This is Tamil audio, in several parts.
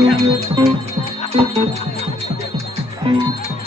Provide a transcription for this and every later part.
Thank you.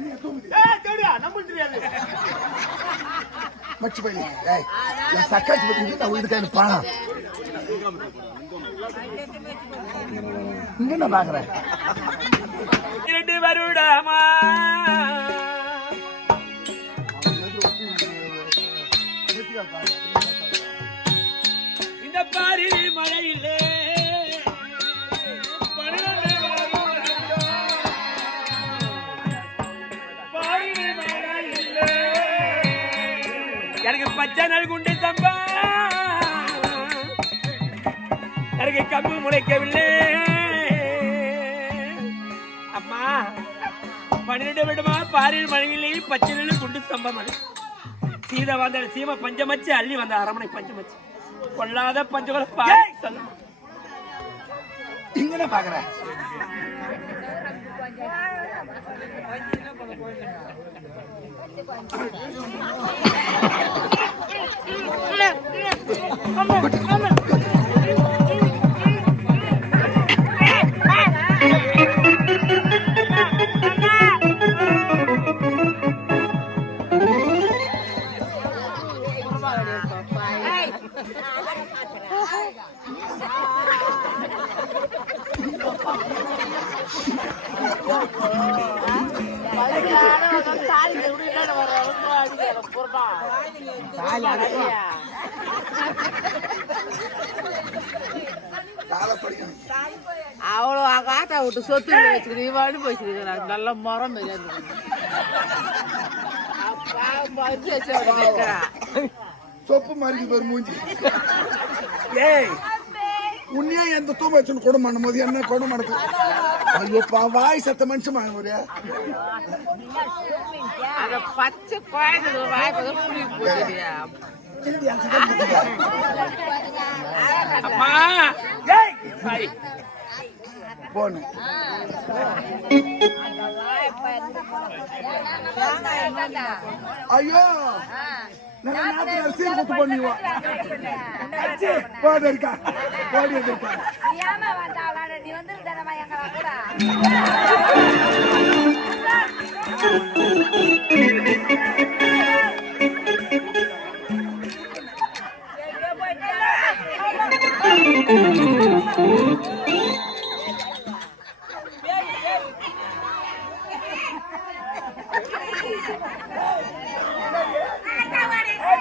என்னைய தூங்குது. மச்சி பையனே, ஏய், என் சக்காச்சி பத்தி நான் உயிருக்கு எனக்கு பணம் இங்க நான் பாக்குறேன் இரண்டு வருடமா. இந்த பாரி மழையிலே நல்குண்டு சம்பா. எனக்கு கம்பு முளைக்கவில்லை. அம்மா பன்னிரெண்டு வருடமா பாரில் மழையிலே பச்சை குண்டு சம்பா மழை. சீதை வந்த சீம பஞ்சமச்சு அள்ளி வந்த அரமனை பஞ்சமச்சு. கொள்ளாத பஞ்சகுல பாரி நான் பாக்குறேன் காலை அவ்வளோ காட்டா விட்டு சொத்து வச்சுக்கிட்டு இவாடி போச்சுக்கிறாங்க நல்ல மரம் சொப்பு மாதிரி பேர் மூஞ்சி. ஏய் உன்னையே எந்த தூம வச்சுன்னு கொடு போது என்ன கொடு ஐயோ வாய் சத்த வாங்க அந்த பச்சை குழந்தை வாய் ஐயோ! நல்ல நாட்டு அரிசி குத்து பண்ணுவா? போது இருக்கா? போடி இருக்கா?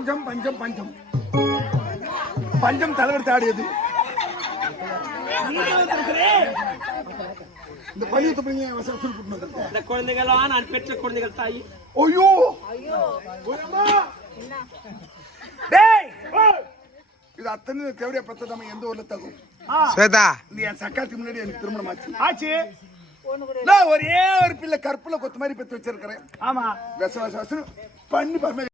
பஞ்சம் பஞ்சம் பஞ்சம். பஞ்சம் தலைவர் தாடியது. இந்த பள்ளியை சுருப்பிட்டு இந்த குழந்தைகளா நான் பெற்ற குழந்தைகள் தாயி. ஐயோ. இது அத்தனை தேவையா பத்த நம்ம எந்த ஊர்ல தகும் ஸ்வேதா. நீ என் சக்காத்துக்கு முன்னாடி எனக்கு திருமணம் ஆச்சு. ஆச்சு நான் ஒரே ஒரு பிள்ளை கற்புல கொத்து மாதிரி பெத்து வச்சிருக்கிறேன். ஆமா. விச விச பண்ணி பாருங்க.